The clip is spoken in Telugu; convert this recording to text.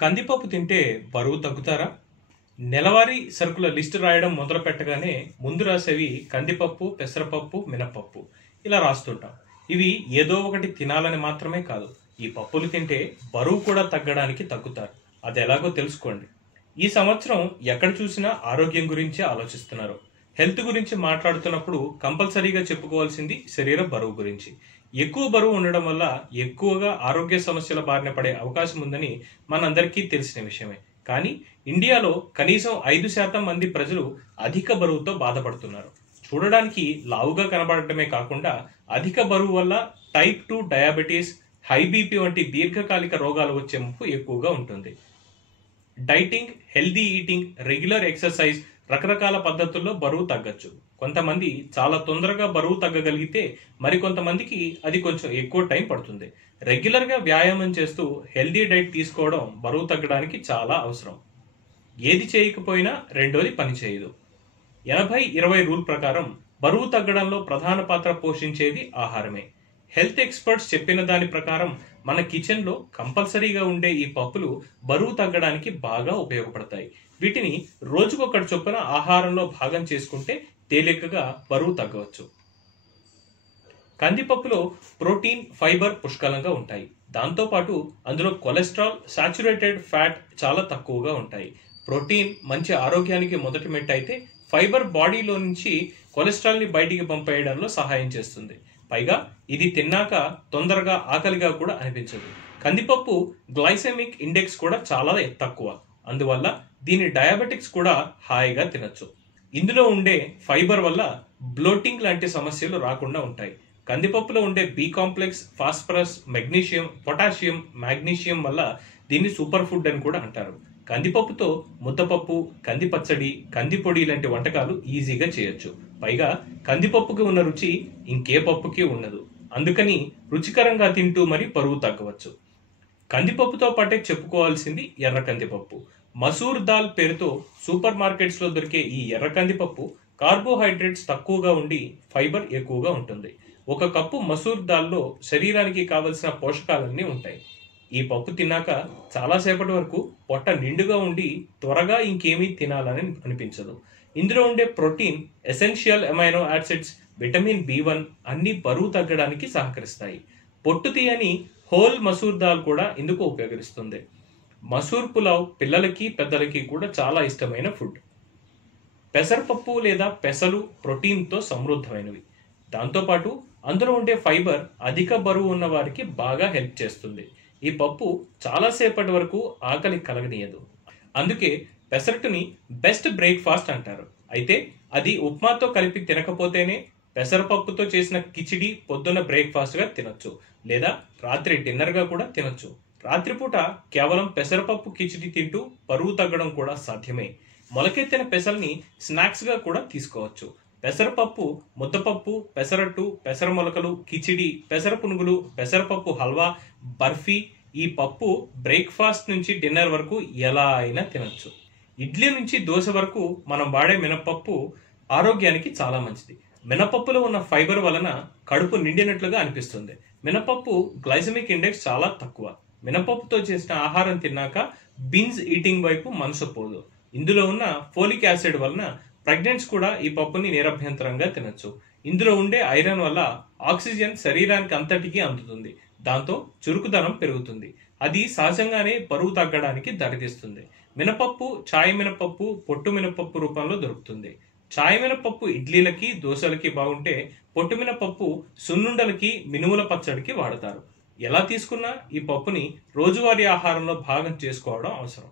కందిపప్పు తింటే బరువు తగ్గుతారా? నెలవారీ సరుకుల లిస్టు రాయడం మొదలు పెట్టగానే ముందు రాసేవి కందిపప్పు, పెసరపప్పు, మినపప్పు ఇలా రాస్తుంటాం. ఇవి ఏదో ఒకటి తినాలని మాత్రమే కాదు, ఈ పప్పులు తింటే బరువు కూడా తగ్గడానికి తగ్గుతారు. అది ఎలాగో తెలుసుకోండి. ఈ సంవత్సరం ఎక్కడ చూసినా ఆరోగ్యం గురించే ఆలోచిస్తున్నారు. హెల్త్ గురించి మాట్లాడుతున్నప్పుడు కంపల్సరీగా చెప్పుకోవాల్సింది శరీర బరువు గురించి. ఎక్కువ బరువు ఉండడం వల్ల ఎక్కువగా ఆరోగ్య సమస్యల బారిన పడే అవకాశం ఉందని మనందరికీ తెలిసిన విషయమే. కానీ ఇండియాలో కనీసం 5% మంది ప్రజలు అధిక బరువుతో బాధపడుతున్నారు. చూడడానికి లావుగా కనబడటమే కాకుండా అధిక బరువు వల్ల టైప్ 2 డయాబెటీస్, హై బీపీ వంటి దీర్ఘకాలిక రోగాలు వచ్చే ముప్పు ఎక్కువగా ఉంటుంది. Dieting, healthy eating, regular exercise, రకరకాల పద్ధతుల్లో బరువు తగ్గచ్చు. కొంతమంది చాలా తొందరగా బరువు తగ్గగలిగితే మరికొంతమందికి అది కొంచెం ఎక్కువ టైం పడుతుంది. రెగ్యులర్ గా వ్యాయామం చేస్తూ హెల్దీ డైట్ తీసుకోవడం బరువు తగ్గడానికి చాలా అవసరం. ఏది చేయకపోయినా రెండోది పని చేయదు. 80-20 రూల్ ప్రకారం బరువు తగ్గడంలో ప్రధాన పాత్ర పోషించేది ఆహారమే. హెల్త్ ఎక్స్పర్ట్స్ చెప్పిన దాని ప్రకారం మన కిచెన్ లో కంపల్సరీగా ఉండే ఈ పప్పులు బరువు తగ్గడానికి బాగా ఉపయోగపడతాయి. వీటిని రోజుకొకటి చొప్పున ఆహారంలో భాగం చేసుకుంటే తేలికగా బరువు తగ్గవచ్చు. కందిపప్పులో ప్రోటీన్, ఫైబర్ పుష్కలంగా ఉంటాయి. దాంతోపాటు అందులో కొలెస్ట్రాల్, సాచురేటెడ్ ఫ్యాట్ చాలా తక్కువగా ఉంటాయి. ప్రోటీన్ మంచి ఆరోగ్యానికి మొదటి మెట్టు అయితే ఫైబర్ బాడీలో నుంచి కొలెస్ట్రాల్ ని బయటికి పంపేయడంలో సహాయం చేస్తుంది. పైగా ఇది తిన్నాక తొందరగా ఆకలిగా కూడా అనిపించదు. కందిపప్పు గ్లైసెమిక్ ఇండెక్స్ కూడా చాలా తక్కువ. అందువల్ల దీని డయాబెటిక్స్ కూడా హాయిగా తినచ్చు. ఇందులో ఉండే ఫైబర్ వల్ల బ్లోటింగ్ లాంటి సమస్యలు రాకుండా ఉంటాయి. కందిపప్పులో ఉండే B complex, phosphorus, magnesium, potassium, magnesium వల్ల దీన్ని సూపర్ ఫుడ్ అని కూడా అంటారు. కందిపప్పుతో ముద్దపప్పు, కంది పచ్చడి, కంది పొడి లాంటి వంటకాలు ఈజీగా చేయొచ్చు. పైగా కందిపప్పుకి ఉన్న రుచి ఇంకే పప్పుకి ఉండదు. అందుకని రుచికరంగా తింటూ మరి బరువు తగ్గవచ్చు. కందిపప్పుతో పాటే చెప్పుకోవాల్సింది ఎర్ర కందిపప్పు. మసూర్ దాల్ పేరుతో సూపర్ మార్కెట్స్ లో దొరికే ఈ ఎర్ర కందిపప్పు కార్బోహైడ్రేట్స్ తక్కువగా ఉండి ఫైబర్ ఎక్కువగా ఉంటుంది. ఒక కప్పు మసూర్ దాల్లో శరీరానికి కావలసిన పోషకాలన్నీ ఉంటాయి. ఈ పప్పు తిన్నాక చాలాసేపటి వరకు పొట్ట నిండుగా ఉండి త్వరగా ఇంకేమీ తినాలని అనిపించదు. ఇందులో ఉండే protein, essential amino acids, vitamin B1 అన్ని బరువు తగ్గడానికి సహకరిస్తాయి. పొట్టు తీయని హోల్ మసూర్ దాల్ కూడా ఇందుకు ఉపయోగిస్తుంది. మసూర్ పులావ్ పిల్లలకి పెద్దలకి కూడా చాలా ఇష్టమైన ఫుడ్. పెసరపప్పు లేదా పెసలు ప్రోటీన్తో సమృద్ధమైనవి. దాంతోపాటు అందులో ఉండే ఫైబర్ అధిక బరువు ఉన్న వారికి బాగా హెల్ప్ చేస్తుంది. ఈ పప్పు చాలాసేపటి వరకు ఆకలి కలగనీయదు. అందుకే పెసరట్టుని బెస్ట్ బ్రేక్ఫాస్ట్ అంటారు. అయితే అది ఉప్మాతో కలిపి తినకపోతేనే పెసరపప్పుతో చేసిన కిచిడి పొద్దున్న బ్రేక్ఫాస్ట్ గా తినొచ్చు, లేదా రాత్రి డిన్నర్ గా కూడా తినొచ్చు. రాత్రిపూట కేవలం పెసరపప్పు కిచిడి తింటూ బరువు తగ్గడం కూడా సాధ్యమే. మొలకెత్తిన పెసల్ని స్నాక్స్ గా కూడా తీసుకోవచ్చు. పెసరపప్పు, ముద్దపప్పు, పెసరట్టు, పెసర మొలకలు, కిచిడి, పెసర పునుగులు, పెసరపప్పు హల్వా, బర్ఫీ, ఈ పప్పు బ్రేక్ఫాస్ట్ నుంచి డిన్నర్ వరకు ఎలా అయినా తినొచ్చు. ఇడ్లీ నుంచి దోశ వరకు మనం వాడే మినపప్పు ఆరోగ్యానికి చాలా మంచిది. మినపప్పులో ఉన్న ఫైబర్ వలన కడుపు నిండినట్లుగా అనిపిస్తుంది. మినపప్పు గ్లైసెమిక్ ఇండెక్స్ చాలా తక్కువ. మినపప్పుతో చేసిన ఆహారం తిన్నాక బింజ్ ఈటింగ్ వైపు మనసు పోదు. ఇందులో ఉన్న ఫోలిక్ యాసిడ్ వలన ప్రెగ్నెంట్స్ కూడా ఈ పప్పుని నిరభ్యంతరంగా తినొచ్చు. ఇందులో ఉండే ఐరన్ వల్ల ఆక్సిజన్ శరీరానికి అంతటికీ అందుతుంది. దాంతో చురుకుదనం పెరుగుతుంది. అది సహజంగానే బరువు తగ్గడానికి దారితీస్తుంది. మినపప్పు చాయ్ మినపప్పు, పొట్టు మినపప్పు రూపంలో దొరుకుతుంది. చాయ్ మినపప్పు ఇడ్లీలకి, దోశలకి బాగుంటే పొట్టు మినపప్పు సున్నుండలకి, మినుముల పచ్చడికి వాడతారు. ఎలా తీసుకున్నా ఈ పప్పుని రోజువారీ ఆహారంలో భాగం చేసుకోవడం అవసరం.